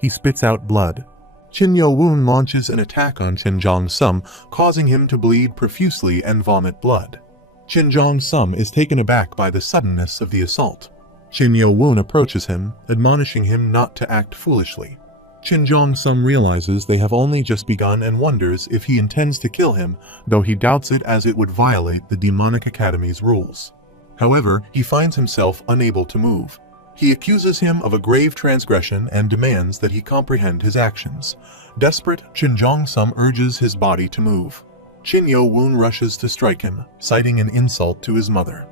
He spits out blood. Qin Yo-woon launches an attack on Qin Jong-sum, causing him to bleed profusely and vomit blood. Qin Jong-sum is taken aback by the suddenness of the assault. Qin Yo-woon approaches him, admonishing him not to act foolishly. Qin Jong-sum realizes they have only just begun and wonders if he intends to kill him, though he doubts it as it would violate the Demonic Academy's rules. However, he finds himself unable to move. He accuses him of a grave transgression and demands that he comprehend his actions. Desperate, Qin Jong-sum urges his body to move. Qin Yo-woon rushes to strike him, citing an insult to his mother.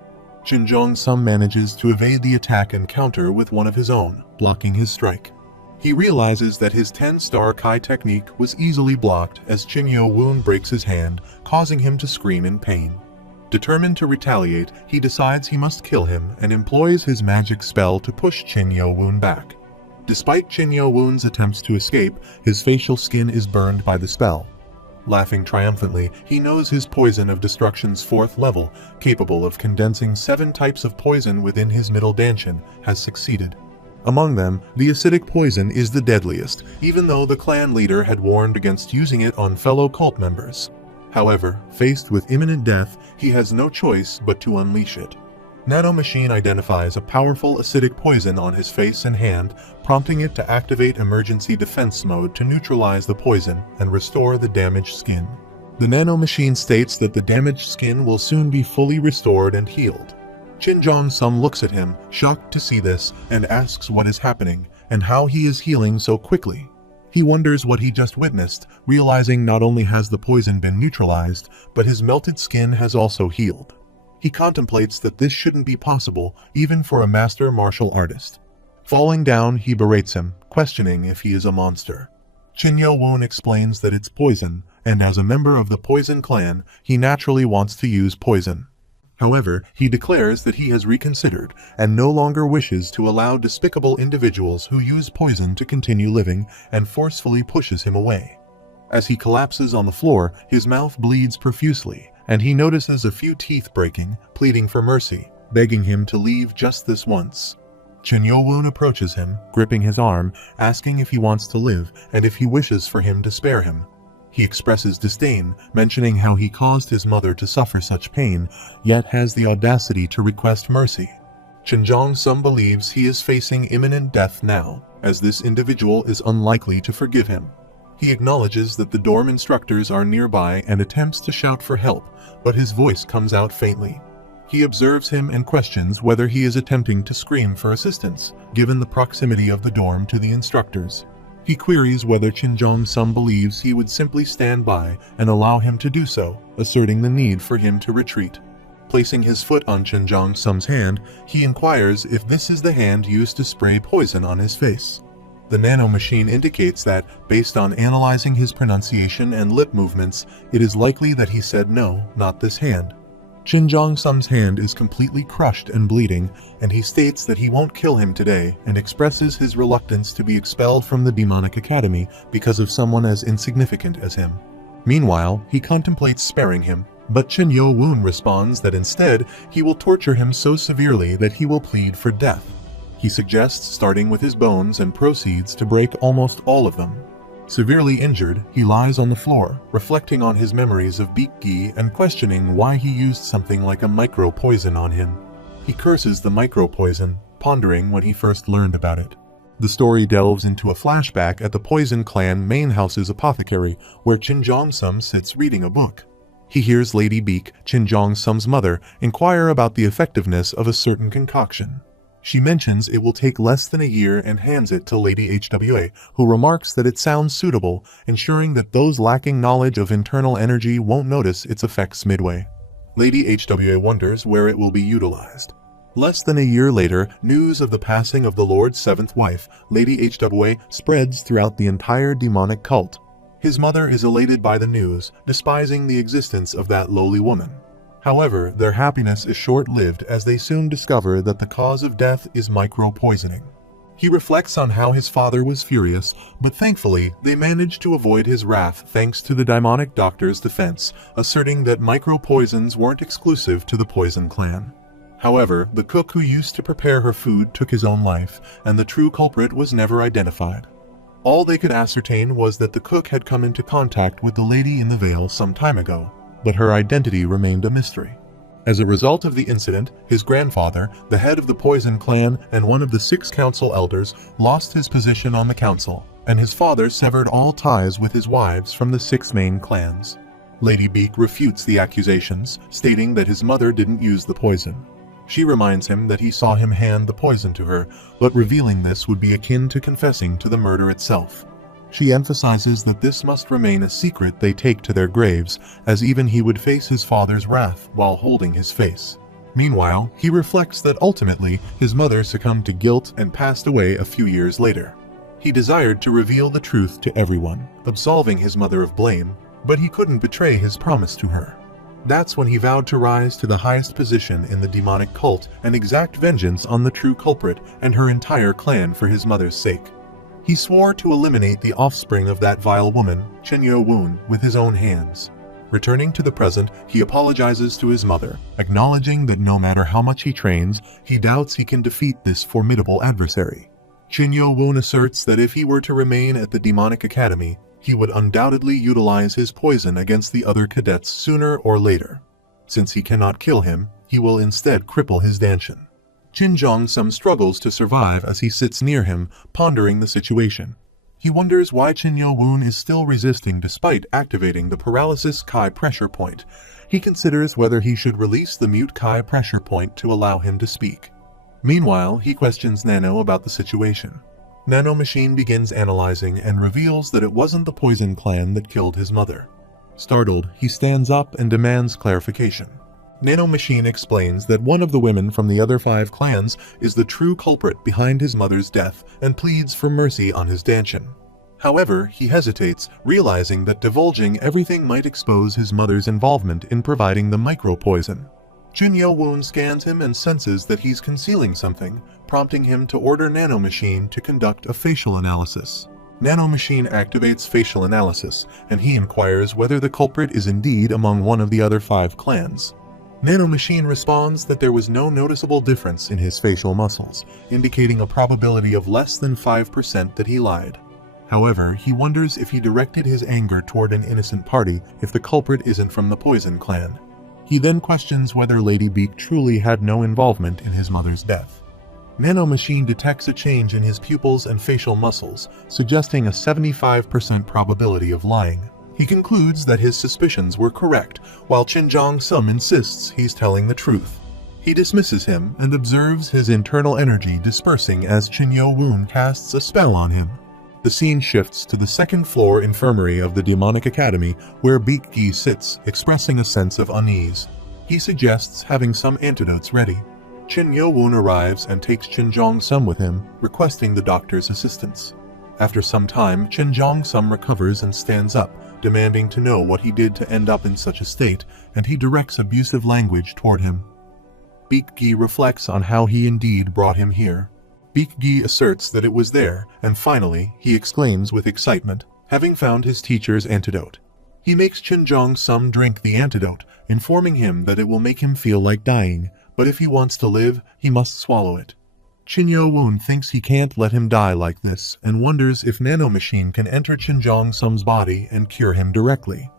Qin Jong-sum manages to evade the attack and counter with one of his own, blocking his strike. He realizes that his 10-star Kai technique was easily blocked as Qin Yo-woon breaks his hand, causing him to scream in pain. Determined to retaliate, he decides he must kill him and employs his magic spell to push Qin Yo-woon back. Despite Qin Yo-woon's attempts to escape, his facial skin is burned by the spell. Laughing triumphantly, he knows his poison of destruction's 4th level, capable of condensing 7 types of poison within his middle dantian, has succeeded. Among them, the acidic poison is the deadliest, even though the clan leader had warned against using it on fellow cult members. However, faced with imminent death, he has no choice but to unleash it. Nanomachine identifies a powerful acidic poison on his face and hand, prompting it to activate emergency defense mode to neutralize the poison and restore the damaged skin. The nanomachine states that the damaged skin will soon be fully restored and healed. Qin Jong-sum looks at him, shocked to see this, and asks what is happening, and how he is healing so quickly. He wonders what he just witnessed, realizing not only has the poison been neutralized, but his melted skin has also healed. He contemplates that this shouldn't be possible, even for a master martial artist. Falling down, he berates him, questioning if he is a monster. Qin Yo-woon explains that it's poison, and as a member of the Poison Clan, he naturally wants to use poison. However, he declares that he has reconsidered and no longer wishes to allow despicable individuals who use poison to continue living, and forcefully pushes him away. As he collapses on the floor, his mouth bleeds profusely, and he notices a few teeth breaking, pleading for mercy, begging him to leave just this once. Qin Yo-woon approaches him, gripping his arm, asking if he wants to live and if he wishes for him to spare him. He expresses disdain, mentioning how he caused his mother to suffer such pain, yet has the audacity to request mercy. Qin Jong-sum believes he is facing imminent death now, as this individual is unlikely to forgive him. He acknowledges that the dorm instructors are nearby and attempts to shout for help, but his voice comes out faintly. He observes him and questions whether he is attempting to scream for assistance, given the proximity of the dorm to the instructors. He queries whether Qin Jong-sum believes he would simply stand by and allow him to do so, asserting the need for him to retreat. Placing his foot on Qin Jong-sum's hand, he inquires if this is the hand used to spray poison on his face. The nanomachine indicates that, based on analyzing his pronunciation and lip movements, it is likely that he said no, not this hand. Qin Jong-sum's hand is completely crushed and bleeding, and he states that he won't kill him today and expresses his reluctance to be expelled from the Demonic Academy because of someone as insignificant as him. Meanwhile, he contemplates sparing him, but Qin Yo-woon responds that instead he will torture him so severely that he will plead for death. He suggests starting with his bones and proceeds to break almost all of them. Severely injured, he lies on the floor, reflecting on his memories of Baek Gi and questioning why he used something like a micro-poison on him. He curses the micro-poison, pondering when he first learned about it. The story delves into a flashback at the Poison Clan main house's apothecary, where Qin Jong-sum sits reading a book. He hears Lady Baek, Qin Jong-sum's mother, inquire about the effectiveness of a certain concoction. She mentions it will take less than a year and hands it to Lady HWA, who remarks that it sounds suitable, ensuring that those lacking knowledge of internal energy won't notice its effects midway. Lady HWA wonders where it will be utilized. Less than a year later, news of the passing of the Lord's 7th wife, Lady HWA, spreads throughout the entire demonic cult. His mother is elated by the news, despising the existence of that lowly woman. However, their happiness is short-lived as they soon discover that the cause of death is micro-poisoning. He reflects on how his father was furious, but thankfully, they managed to avoid his wrath thanks to the demonic doctor's defense, asserting that micro-poisons weren't exclusive to the Poison Clan. However, the cook who used to prepare her food took his own life, and the true culprit was never identified. All they could ascertain was that the cook had come into contact with the lady in the veil some time ago, but her identity remained a mystery. As a result of the incident, his grandfather, the head of the Poison Clan and one of the 6 council elders, lost his position on the council, and his father severed all ties with his wives from the 6 main clans. Lady Beak refutes the accusations, stating that his mother didn't use the poison. She reminds him that he saw him hand the poison to her, but revealing this would be akin to confessing to the murder itself. She emphasizes that this must remain a secret they take to their graves, as even he would face his father's wrath while holding his face. Meanwhile, he reflects that ultimately his mother succumbed to guilt and passed away a few years later. He desired to reveal the truth to everyone, absolving his mother of blame, but he couldn't betray his promise to her. That's when he vowed to rise to the highest position in the demonic cult and exact vengeance on the true culprit and her entire clan for his mother's sake. He swore to eliminate the offspring of that vile woman, Chen Yo-woon, with his own hands. Returning to the present, he apologizes to his mother, acknowledging that no matter how much he trains, he doubts he can defeat this formidable adversary. Chen Yo-woon asserts that if he were to remain at the Demonic Academy, he would undoubtedly utilize his poison against the other cadets sooner or later. Since he cannot kill him, he will instead cripple his Danshin. Chen Jong-sum struggles to survive as he sits near him, pondering the situation. He wonders why Chen Yo-woon is still resisting despite activating the Paralysis Kai pressure point. He considers whether he should release the Mute Kai pressure point to allow him to speak. Meanwhile, he questions Nano about the situation. Nano Machine begins analyzing and reveals that it wasn't the Poison Clan that killed his mother. Startled, he stands up and demands clarification. Nano Machine explains that one of the women from the other 5 clans is the true culprit behind his mother's death and pleads for mercy on his Danshin. However, he hesitates, realizing that divulging everything might expose his mother's involvement in providing the micro-poison. Chen Yo-woon scans him and senses that he's concealing something, prompting him to order Nano Machine to conduct a facial analysis. Nano Machine activates facial analysis, and he inquires whether the culprit is indeed among one of the other 5 clans. Nano Machine responds that there was no noticeable difference in his facial muscles, indicating a probability of less than 5% that he lied. However, he wonders if he directed his anger toward an innocent party if the culprit isn't from the Poison Clan. He then questions whether Lady Beak truly had no involvement in his mother's death. Nano Machine detects a change in his pupils and facial muscles, suggesting a 75% probability of lying. He concludes that his suspicions were correct, while Chen Jong-sum insists he's telling the truth. He dismisses him and observes his internal energy dispersing as Chen Yo-woon casts a spell on him. The scene shifts to the 2nd floor infirmary of the Demonic Academy, where Beak Gi sits, expressing a sense of unease. He suggests having some antidotes ready. Chen Yo-woon arrives and takes Chen Jong-sum with him, requesting the doctor's assistance. After some time, Chen Jong-sum recovers and stands up, demanding to know what he did to end up in such a state, and he directs abusive language toward him. Beak Gi reflects on how he indeed brought him here. Beak Gi asserts that it was there, and finally, he exclaims with excitement, having found his teacher's antidote. He makes Chen Jong-sum drink the antidote, informing him that it will make him feel like dying, but if he wants to live, he must swallow it. Chen Yo-woon thinks he can't let him die like this and wonders if Nano Machine can enter Chen Jong-sum's body and cure him directly.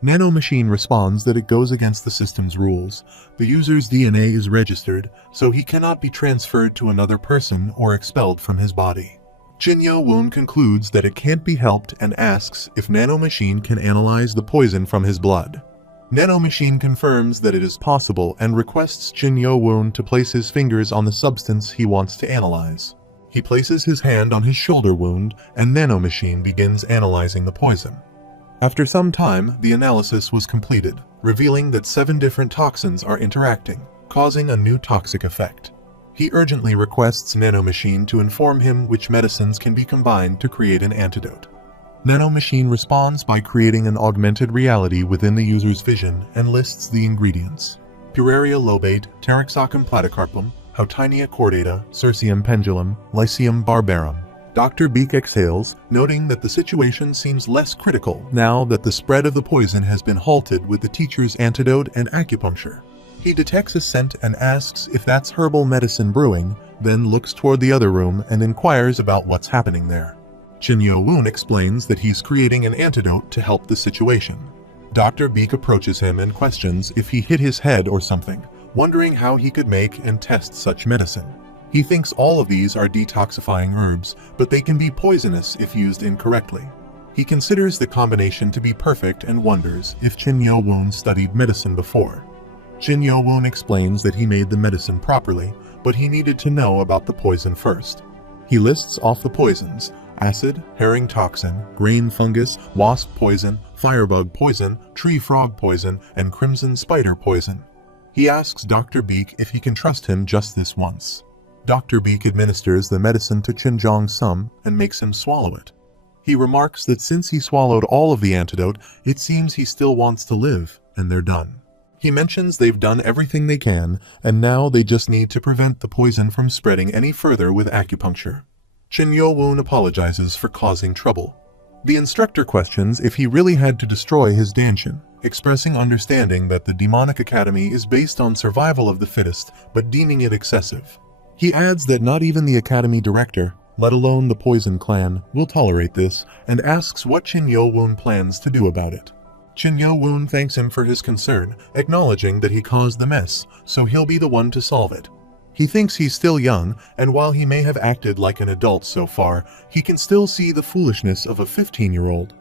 Nano Machine responds that it goes against the system's rules. The user's DNA is registered, so he cannot be transferred to another person or expelled from his body. Chen Yo-woon concludes that it can't be helped and asks if Nano Machine can analyze the poison from his blood. Nano Machine confirms that it is possible and requests Chen Yo-woon to place his fingers on the substance he wants to analyze. He places his hand on his shoulder wound, and Nano Machine begins analyzing the poison. After some time, the analysis was completed, revealing that 7 different toxins are interacting, causing a new toxic effect. He urgently requests Nano Machine to inform him which medicines can be combined to create an antidote. Nano Machine responds by creating an augmented reality within the user's vision and lists the ingredients: Puraria lobate, Taraxacum platycarpum, Houtinea cordata, Circium pendulum, Lycium barbarum. Dr. Beak exhales, noting that the situation seems less critical now that the spread of the poison has been halted with the teacher's antidote and acupuncture. He detects a scent and asks if that's herbal medicine brewing, then looks toward the other room and inquires about what's happening there. Chin Yo-woon explains that he's creating an antidote to help the situation. Dr. Beak approaches him and questions if he hit his head or something, wondering how he could make and test such medicine. He thinks all of these are detoxifying herbs, but they can be poisonous if used incorrectly. He considers the combination to be perfect and wonders if Chin Yo-woon studied medicine before. Chin Yo-woon explains that he made the medicine properly, but he needed to know about the poison first. He lists off the poisons: acid, herring toxin, grain fungus, wasp poison, firebug poison, tree frog poison, and crimson spider poison. He asks Dr. Beak if he can trust him just this once. Dr. Beak administers the medicine to Chin Jong-sum and makes him swallow it. He remarks that since he swallowed all of the antidote, it seems he still wants to live, and they're done. He mentions they've done everything they can, and now they just need to prevent the poison from spreading any further with acupuncture. Chin Yo-woon apologizes for causing trouble. The instructor questions if he really had to destroy his Danshin, expressing understanding that the Demonic Academy is based on survival of the fittest, but deeming it excessive. He adds that not even the Academy director, let alone the Poison Clan, will tolerate this, and asks what Chin Yo-woon plans to do about it. Chin Yo-woon thanks him for his concern, acknowledging that he caused the mess, so he'll be the one to solve it. He thinks he's still young, and while he may have acted like an adult so far, he can still see the foolishness of a 15-year-old.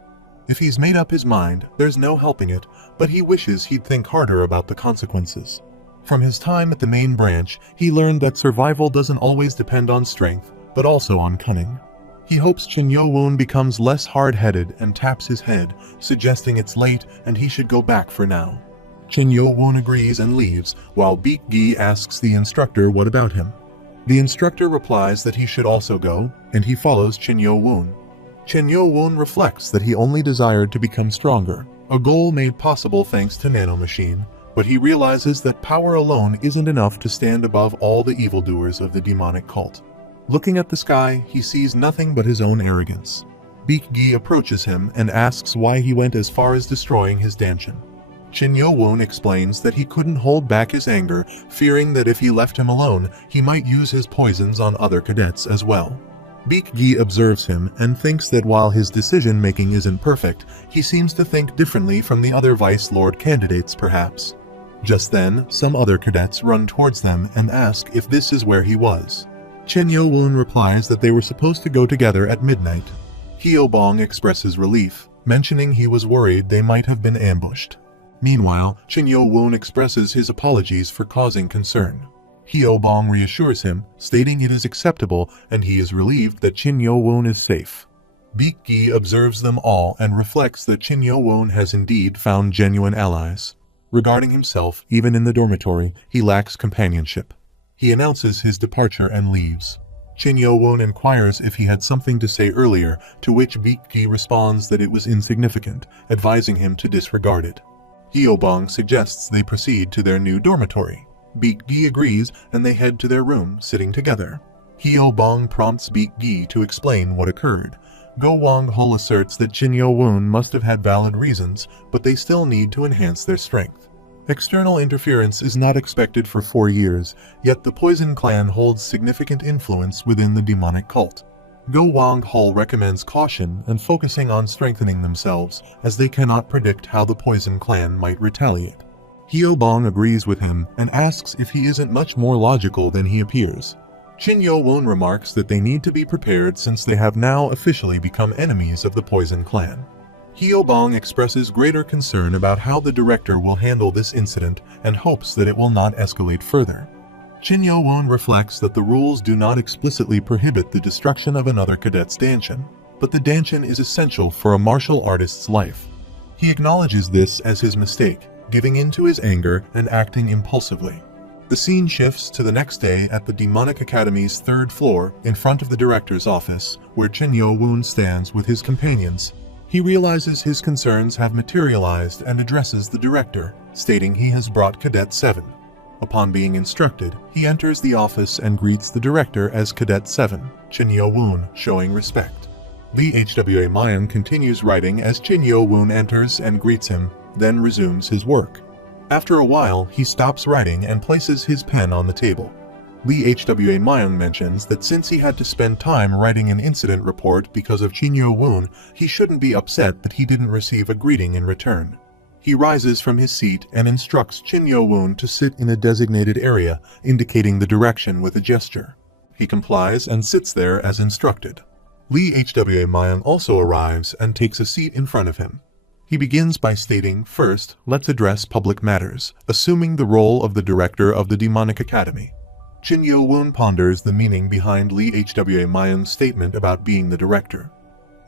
If he's made up his mind, there's no helping it, but he wishes he'd think harder about the consequences. From his time at the main branch, he learned that survival doesn't always depend on strength, but also on cunning. He hopes Chin Yo-woon becomes less hard-headed and taps his head, suggesting it's late and he should go back for now. Chin Yo-woon agrees and leaves, while Beak Gi asks the instructor what about him. The instructor replies that he should also go, and he follows Chin Yo-woon. Chin Yo-woon reflects that he only desired to become stronger, a goal made possible thanks to Nanomachine, but he realizes that power alone isn't enough to stand above all the evildoers of the demonic cult. Looking at the sky, he sees nothing but his own arrogance. Beak Gi approaches him and asks why he went as far as destroying his Danshin. Chin Yo-woon explains that he couldn't hold back his anger, fearing that if he left him alone, he might use his poisons on other cadets as well. Beak Gi observes him and thinks that while his decision-making isn't perfect, he seems to think differently from the other Vice Lord candidates perhaps. Just then, some other cadets run towards them and ask if this is where he was. Chin Yo-woon replies that they were supposed to go together at midnight. Hyo-bong expresses relief, mentioning he was worried they might have been ambushed. Meanwhile, Chin Yo-woon expresses his apologies for causing concern. Hyo-bong reassures him, stating it is acceptable and he is relieved that Chin Yo-woon is safe. Beak Gi observes them all and reflects that Chin Yo-woon has indeed found genuine allies. Regarding himself, even in the dormitory, he lacks companionship. He announces his departure and leaves. Chin Yo-woon inquires if he had something to say earlier, to which Beak Gi responds that it was insignificant, advising him to disregard it. Hyo-bong suggests they proceed to their new dormitory. Beak Gi agrees and they head to their room, sitting together. Hyo-bong prompts Beak Gi to explain what occurred. Go Wang-hul asserts that Chin Yo-woon must have had valid reasons, but they still need to enhance their strength. External interference is not expected for 4 years, yet the Poison Clan holds significant influence within the demonic cult. Go Wang-hul recommends caution and focusing on strengthening themselves, as they cannot predict how the Poison Clan might retaliate. Hyo-bong agrees with him and asks if he isn't much more logical than he appears. Chin Yo-woon remarks that they need to be prepared since they have now officially become enemies of the Poison Clan. Hyo-bong expresses greater concern about how the director will handle this incident and hopes that it will not escalate further. Chin Yo-woon reflects that the rules do not explicitly prohibit the destruction of another cadet's Danshin, but the Danshin is essential for a martial artist's life. He acknowledges this as his mistake, giving in to his anger and acting impulsively. The scene shifts to the next day at the Demonic Academy's 3rd floor in front of the director's office, where Chin Yo-woon stands with his companions. He realizes his concerns have materialized and addresses the director, stating he has brought Cadet 7. Upon being instructed, he enters the office and greets the director as Cadet 7, Chin Yo-woon, showing respect. Lee Hwa Mayan continues writing as Chin Yo-woon enters and greets him, then resumes his work. After a while, he stops writing and places his pen on the table. Lee Hwa Myung mentions that since he had to spend time writing an incident report because of Chin Yo-woon, he shouldn't be upset that he didn't receive a greeting in return. He rises from his seat and instructs Chin Yo-woon to sit in a designated area, indicating the direction with a gesture. He complies and sits there as instructed. Lee Hwa Myung also arrives and takes a seat in front of him. He begins by stating, "First, let's address public matters," assuming the role of the director of the Demonic Academy. Chin Yo-woon ponders the meaning behind Lee Hwa Myung's statement about being the director.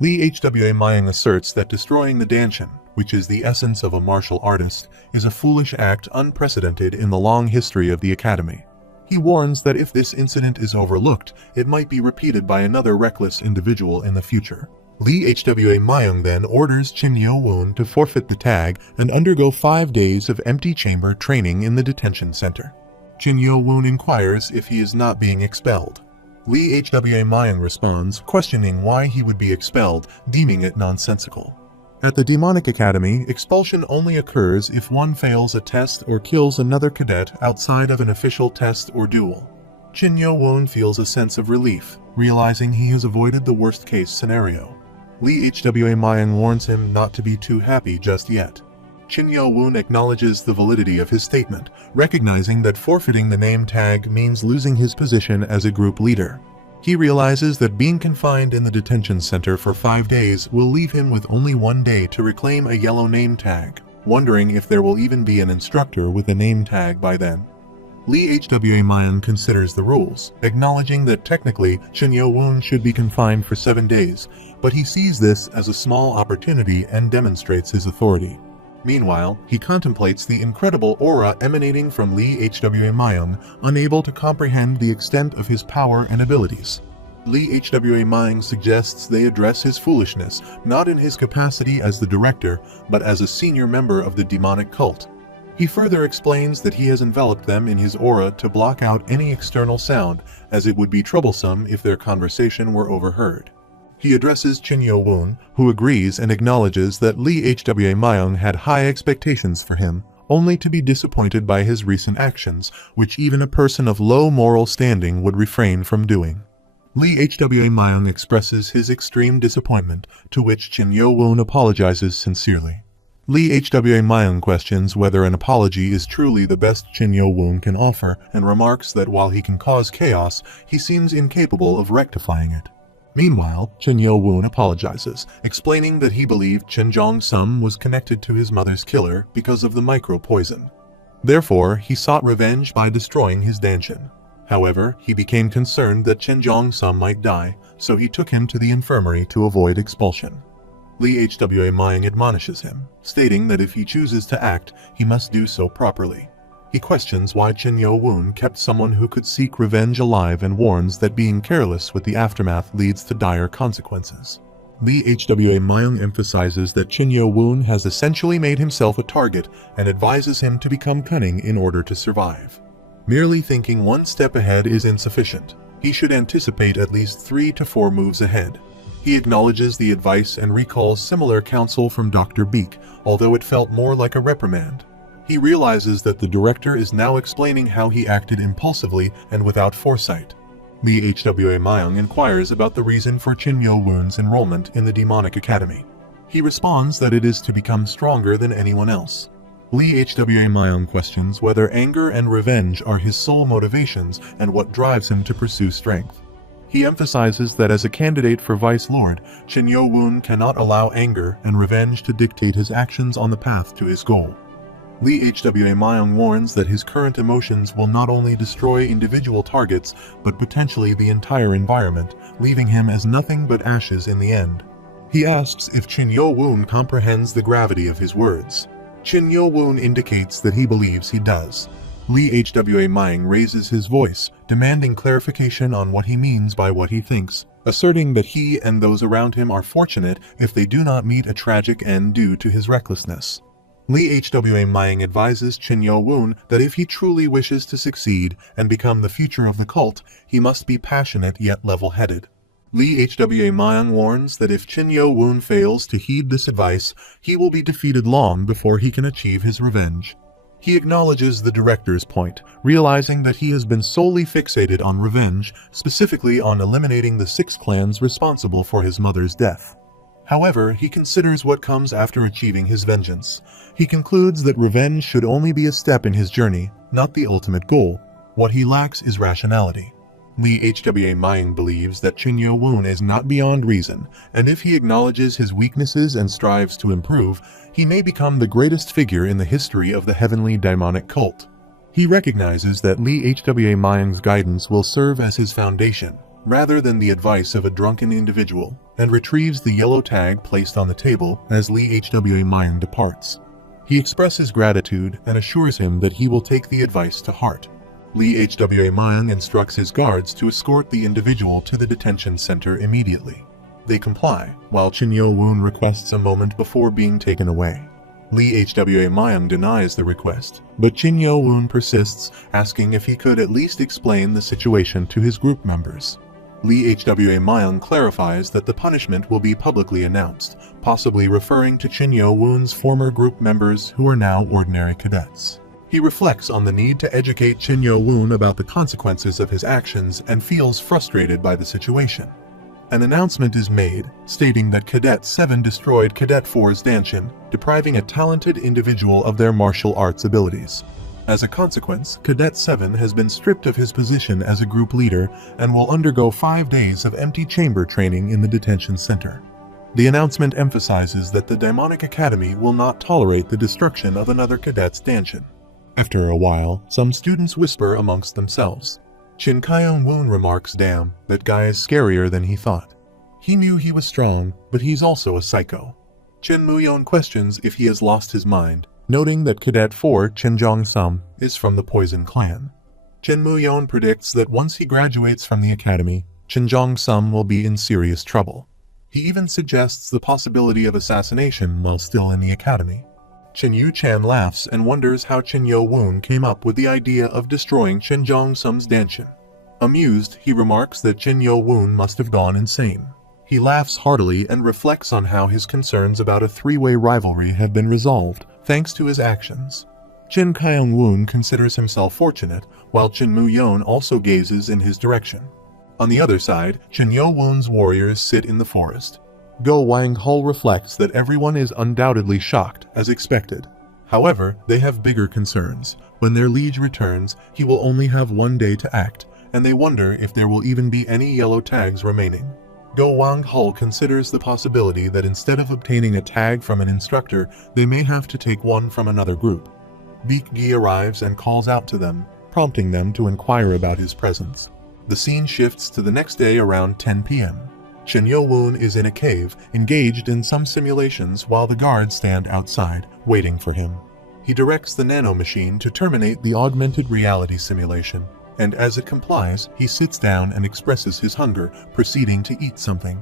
Lee Hwa Myung asserts that destroying the Danshin, which is the essence of a martial artist, is a foolish act unprecedented in the long history of the Academy. He warns that if this incident is overlooked, it might be repeated by another reckless individual in the future. Lee Hwa Myung then orders Chin Yo-woon to forfeit the tag and undergo 5 days of empty chamber training in the detention center. Chin Yo-woon inquires if he is not being expelled. Lee Hwa Myung responds, questioning why he would be expelled, deeming it nonsensical. At the Demonic Academy, expulsion only occurs if one fails a test or kills another cadet outside of an official test or duel. Chin Yo-woon feels a sense of relief, realizing he has avoided the worst-case scenario. Lee Hwa Myung warns him not to be too happy just yet. Chin Yo-woon acknowledges the validity of his statement, recognizing that forfeiting the name tag means losing his position as a group leader. He realizes that being confined in the detention center for 5 days will leave him with only 1 day to reclaim a yellow name tag, wondering if there will even be an instructor with a name tag by then. Lee Hwa Myung considers the rules, acknowledging that technically Chin Yo-woon should be confined for 7 days, but he sees this as a small opportunity and demonstrates his authority. Meanwhile, he contemplates the incredible aura emanating from Lee Hwa Myung, unable to comprehend the extent of his power and abilities. Lee Hwa Myung suggests they address his foolishness, not in his capacity as the director, but as a senior member of the demonic cult. He further explains that he has enveloped them in his aura to block out any external sound, as it would be troublesome if their conversation were overheard. He addresses Chin Yo-woon, who agrees and acknowledges that Lee Hwa Myung had high expectations for him, only to be disappointed by his recent actions, which even a person of low moral standing would refrain from doing. Lee Hwa Myung expresses his extreme disappointment, to which Chin Yo-woon apologizes sincerely. Lee Hwa Myung questions whether an apology is truly the best Chin Yo-woon can offer and remarks that while he can cause chaos, he seems incapable of rectifying it. Meanwhile, Chin Yo-woon apologizes, explaining that he believed Chin Jong-sum was connected to his mother's killer because of the micro-poison. Therefore, he sought revenge by destroying his Danshin. However, he became concerned that Chin Jong-sum might die, so he took him to the infirmary to avoid expulsion. Lee Hwa Myung admonishes him, stating that if he chooses to act, he must do so properly. He questions why Chin Yo-woon kept someone who could seek revenge alive and warns that being careless with the aftermath leads to dire consequences. Lee Hwa Myung emphasizes that Chin Yo-woon has essentially made himself a target and advises him to become cunning in order to survive. Merely thinking 1 step ahead is insufficient. He should anticipate at least 3 to 4 moves ahead. He acknowledges the advice and recalls similar counsel from Dr. Beek, although it felt more like a reprimand. He realizes that the director is now explaining how he acted impulsively and without foresight. Lee Hwa Myung inquires about the reason for Chin Yo-woon's enrollment in the Demonic Academy. He responds that it is to become stronger than anyone else. Lee Hwa Myung questions whether anger and revenge are his sole motivations and what drives him to pursue strength. He emphasizes that as a candidate for Vice Lord, Chin Yo-woon cannot allow anger and revenge to dictate his actions on the path to his goal. Lee Hwa Myung warns that his current emotions will not only destroy individual targets, but potentially the entire environment, leaving him as nothing but ashes in the end. He asks if Chin Yo-woon comprehends the gravity of his words. Chin Yo-woon indicates that he believes he does. Lee Hwa Myung raises his voice, demanding clarification on what he means by what he thinks, asserting that he and those around him are fortunate if they do not meet a tragic end due to his recklessness. Lee Hwa Myung advises Chin Yo-woon that if he truly wishes to succeed and become the future of the cult, he must be passionate yet level-headed. Lee Hwa Myung warns that if Chin Yo-woon fails to heed this advice, he will be defeated long before he can achieve his revenge. He acknowledges the director's point, realizing that he has been solely fixated on revenge, specifically on eliminating the 6 clans responsible for his mother's death. However, he considers what comes after achieving his vengeance. He concludes that revenge should only be a step in his journey, not the ultimate goal. What he lacks is rationality. Lee Hwa Mayang believes that Qin Yo-woon is not beyond reason, and if he acknowledges his weaknesses and strives to improve, he may become the greatest figure in the history of the heavenly daimonic cult. He recognizes that Lee Hwa Mayang's guidance will serve as his foundation, rather than the advice of a drunken individual, and retrieves the yellow tag placed on the table as Lee Hwa Mayang departs. He expresses gratitude and assures him that he will take the advice to heart. Lee Hwa Mayang instructs his guards to escort the individual to the detention center immediately. They comply, while Qin Yo-woon requests a moment before being taken away. Lee Hwa Mayang denies the request, but Qin Yo-woon persists, asking if he could at least explain the situation to his group members. Lee Hwa Mayang clarifies that the punishment will be publicly announced, possibly referring to Qin Yo-woon's former group members who are now ordinary cadets. He reflects on the need to educate Qin Yo-woon about the consequences of his actions and feels frustrated by the situation. An announcement is made, stating that Cadet 7 destroyed Cadet 4's danshin, depriving a talented individual of their martial arts abilities. As a consequence, Cadet 7 has been stripped of his position as a group leader and will undergo 5 days of empty chamber training in the detention center. The announcement emphasizes that the Daimonic Academy will not tolerate the destruction of another cadet's danshin. After a while, some students whisper amongst themselves. Qin Kyung-woon remarks, "Damn, that guy is scarier than he thought. He knew he was strong, but he's also a psycho." Chen Muyon questions if he has lost his mind, noting that Cadet 4 Chen Jong-sum is from the Poison Clan. Chen Muyon predicts that once he graduates from the academy, Chen Jong-sum will be in serious trouble. He even suggests the possibility of assassination while still in the academy. Chen Yu-chan laughs and wonders how Qin Yo-woon came up with the idea of destroying Chen Jong-sum's danshin. Amused, he remarks that Qin Yo-woon must have gone insane. He laughs heartily and reflects on how his concerns about a 3-way rivalry have been resolved, thanks to his actions. Qin Kyung-woon considers himself fortunate, while Chen Muyon also gazes in his direction. On the other side, Qin Yo-woon's warriors sit in the forest. Go Wang-hul reflects that everyone is undoubtedly shocked, as expected. However, they have bigger concerns. When their liege returns, he will only have 1 day to act, and they wonder if there will even be any yellow tags remaining. Go Wang-hul considers the possibility that instead of obtaining a tag from an instructor, they may have to take one from another group. Baek Gi arrives and calls out to them, prompting them to inquire about his presence. The scene shifts to the next day around 10 p.m. Qin Yo-woon is in a cave, engaged in some simulations while the guards stand outside, waiting for him. He directs the nano-machine to terminate the augmented reality simulation, and as it complies, he sits down and expresses his hunger, proceeding to eat something.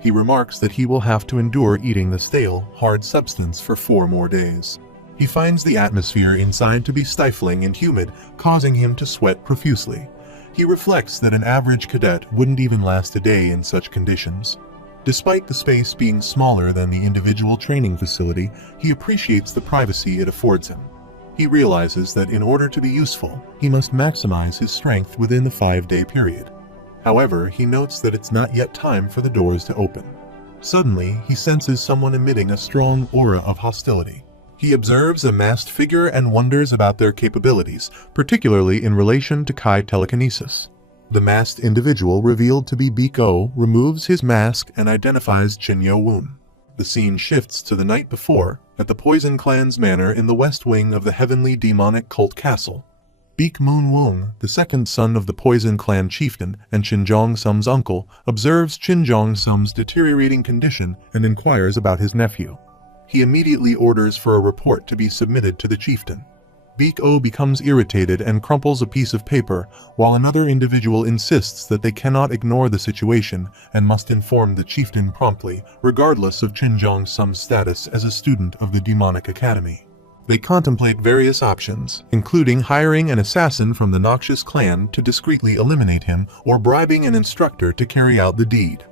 He remarks that he will have to endure eating the stale, hard substance for 4 more days. He finds the atmosphere inside to be stifling and humid, causing him to sweat profusely. He reflects that an average cadet wouldn't even last a day in such conditions. Despite the space being smaller than the individual training facility, he appreciates the privacy it affords him. He realizes that in order to be useful, he must maximize his strength within the 5-day period. However, he notes that it's not yet time for the doors to open. Suddenly, he senses someone emitting a strong aura of hostility. He observes a masked figure and wonders about their capabilities, particularly in relation to Kai telekinesis. The masked individual, revealed to be Baek Oh, removes his mask and identifies Qin Yo-woon. The scene shifts to the night before, at the Poison Clan's manor in the west wing of the heavenly demonic cult castle. Baek Moon-woong, the second son of the Poison Clan chieftain and Qin Jong-sum's uncle, observes Qin Jong-sum's deteriorating condition and inquires about his nephew. He immediately orders for a report to be submitted to the chieftain. Baek Oh becomes irritated and crumples a piece of paper, while another individual insists that they cannot ignore the situation and must inform the chieftain promptly, regardless of Qin Jong-sum's status as a student of the Demonic Academy. They contemplate various options, including hiring an assassin from the Noxious clan to discreetly eliminate him or bribing an instructor to carry out the deed.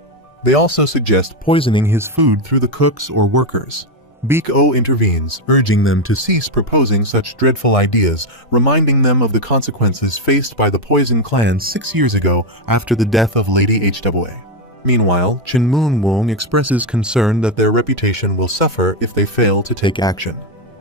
They also suggest poisoning his food through the cooks or workers. Beak-O intervenes, urging them to cease proposing such dreadful ideas, reminding them of the consequences faced by the Poison Clan 6 years ago after the death of Lady HWA. Meanwhile, Qin Moon Wong expresses concern that their reputation will suffer if they fail to take action.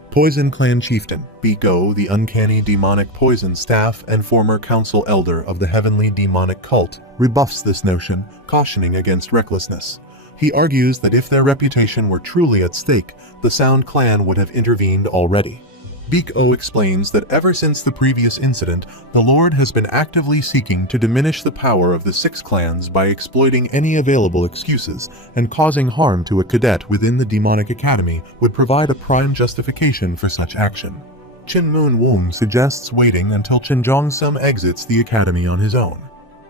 Poison Clan Chieftain Beak-O, the uncanny demonic poison staff and former council elder of the heavenly demonic cult, rebuffs this notion, cautioning against recklessness. He argues that if their reputation were truly at stake, the Sound Clan would have intervened already. Beak-O explains that ever since the previous incident, the Lord has been actively seeking to diminish the power of the 6 clans by exploiting any available excuses, and causing harm to a cadet within the Demonic Academy would provide a prime justification for such action. Qin Moon Wong suggests waiting until Qin Jongsum exits the academy on his own.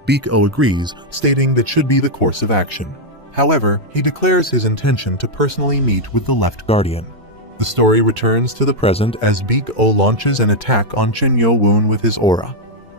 Beak-O agrees, stating that should be the course of action. However, he declares his intention to personally meet with the Left Guardian. The story returns to the present as Beak-O launches an attack on Qin Yo-Woon with his aura.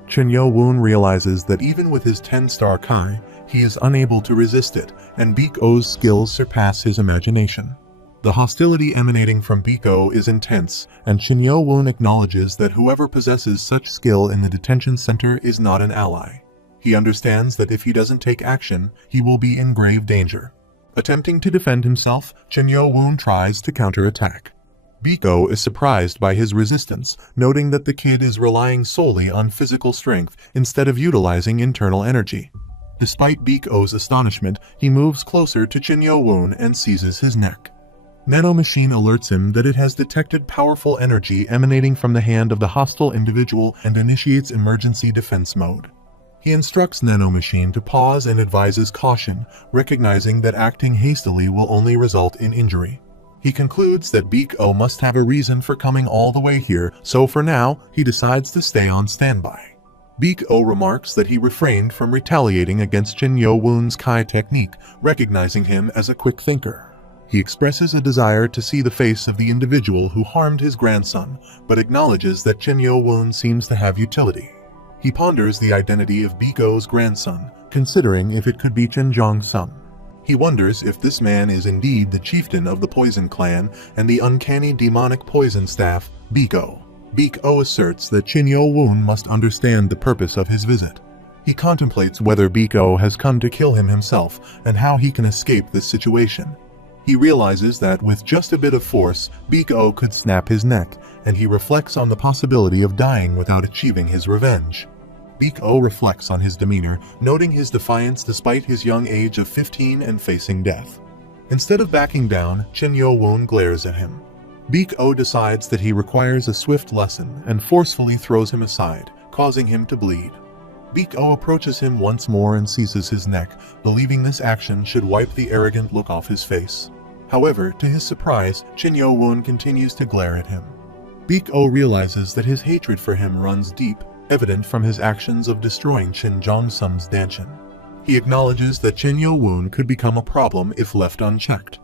Qin Yo-Woon realizes that even with his 10-star Kai, he is unable to resist it, and Beak-O's skills surpass his imagination. The hostility emanating from Beak-O is intense, and Qin Yo-Woon acknowledges that whoever possesses such skill in the detention center is not an ally. He understands that if he doesn't take action, he will be in grave danger. Attempting to defend himself, Qin Yo-Woon tries to counterattack. Beak-O is surprised by his resistance, noting that the kid is relying solely on physical strength instead of utilizing internal energy. Despite Beak-O's astonishment, he moves closer to Qin Yo-Woon and seizes his neck. Nanomachine alerts him that it has detected powerful energy emanating from the hand of the hostile individual and initiates emergency defense mode. He instructs Nanomachine to pause and advises caution, recognizing that acting hastily will only result in injury. He concludes that Beak-O must have a reason for coming all the way here, so for now, he decides to stay on standby. Beak-O remarks that he refrained from retaliating against Qin Yo-Woon's Kai technique, recognizing him as a quick thinker. He expresses a desire to see the face of the individual who harmed his grandson, but acknowledges that Qin Yo-Woon seems to have utility. He ponders the identity of Beak-O's grandson, considering if it could be Qin Jongsum. He wonders if this man is indeed the chieftain of the Poison Clan and the uncanny demonic poison staff, Beak-O. Beak-O asserts that Qin Yo-Woon must understand the purpose of his visit. He contemplates whether Beak-O has come to kill him himself and how he can escape this situation. He realizes that with just a bit of force, Beak-O could snap his neck, and he reflects on the possibility of dying without achieving his revenge. Beak-O reflects on his demeanor, noting his defiance despite his young age of 15 and facing death. Instead of backing down, Qin Yo-Woon glares at him. Beak-O decides that he requires a swift lesson and forcefully throws him aside, causing him to bleed. Beak-O approaches him once more and seizes his neck, believing this action should wipe the arrogant look off his face. However, to his surprise, Qin Yo-Woon continues to glare at him. Beak-O realizes that his hatred for him runs deep, evident from his actions of destroying Qin Jongsum's Danshin. He acknowledges that Qin Yo-Woon could become a problem if left unchecked.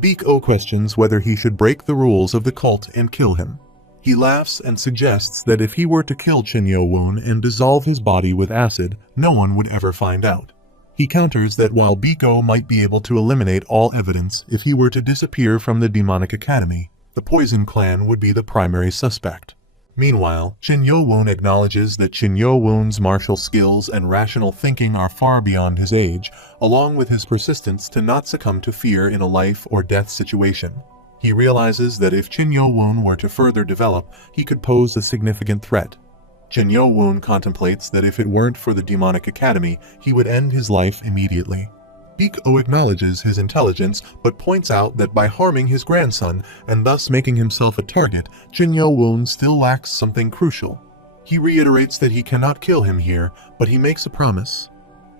Beak-O questions whether he should break the rules of the cult and kill him. He laughs and suggests that if he were to kill Qin Yo-Woon and dissolve his body with acid, no one would ever find out. He counters that while Beak-O might be able to eliminate all evidence if he were to disappear from the Demonic Academy, the Poison Clan would be the primary suspect. Meanwhile, Qin Yo-Woon acknowledges that Qin Yo-Woon's martial skills and rational thinking are far beyond his age, along with his persistence to not succumb to fear in a life or death situation. He realizes that if Qin Yo-Woon were to further develop, he could pose a significant threat. Qin Yo-Woon contemplates that if it weren't for the Demonic Academy, he would end his life immediately. Beak-O acknowledges his intelligence, but points out that by harming his grandson, and thus making himself a target, Qin Yo-Woon still lacks something crucial. He reiterates that he cannot kill him here, but he makes a promise.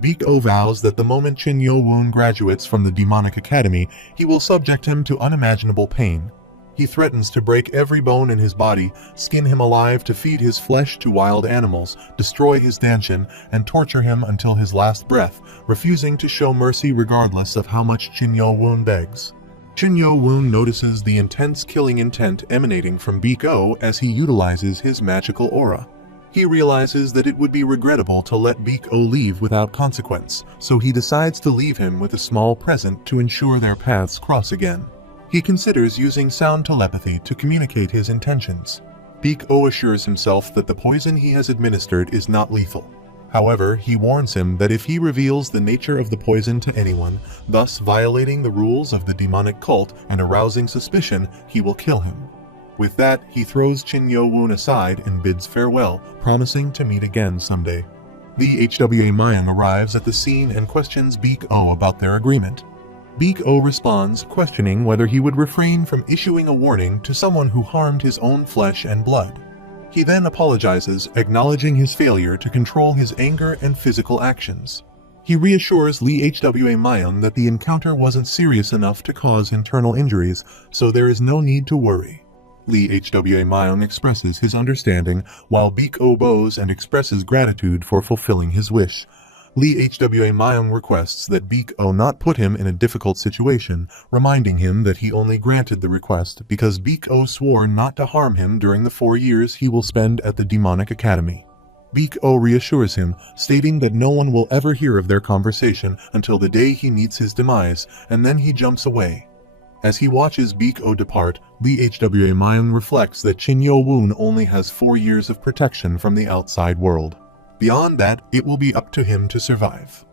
Beak-O vows that the moment Qin Yo-Woon graduates from the Demonic Academy, he will subject him to unimaginable pain. He threatens to break every bone in his body, skin him alive to feed his flesh to wild animals, destroy his Danshin, and torture him until his last breath, refusing to show mercy regardless of how much Qin Yo-Woon begs. Qin Yo-Woon notices the intense killing intent emanating from Beak-O as he utilizes his magical aura. He realizes that it would be regrettable to let Beak-O leave without consequence, so he decides to leave him with a small present to ensure their paths cross again. He considers using sound telepathy to communicate his intentions. Beak-O assures himself that the poison he has administered is not lethal. However, he warns him that if he reveals the nature of the poison to anyone, thus violating the rules of the demonic cult and arousing suspicion, he will kill him. With that, he throws Qin Yo-Woon aside and bids farewell, promising to meet again someday. The HWA Mayang arrives at the scene and questions Beak-O about their agreement. Beak-O responds, questioning whether he would refrain from issuing a warning to someone who harmed his own flesh and blood. He then apologizes, acknowledging his failure to control his anger and physical actions. He reassures Lee HWA Mayang that the encounter wasn't serious enough to cause internal injuries, so there is no need to worry. Lee HWA Mayang expresses his understanding, while Beak-O bows and expresses gratitude for fulfilling his wish. Lee HWA Mayang requests that Beak-O not put him in a difficult situation, reminding him that he only granted the request because Beak-O swore not to harm him during the 4 years he will spend at the Demonic Academy. Beak-O reassures him, stating that no one will ever hear of their conversation until the day he meets his demise, and then he jumps away. As he watches Beak-O depart, Lee HWA Mayang reflects that Qin Yo-Woon only has 4 years of protection from the outside world. Beyond that, it will be up to him to survive.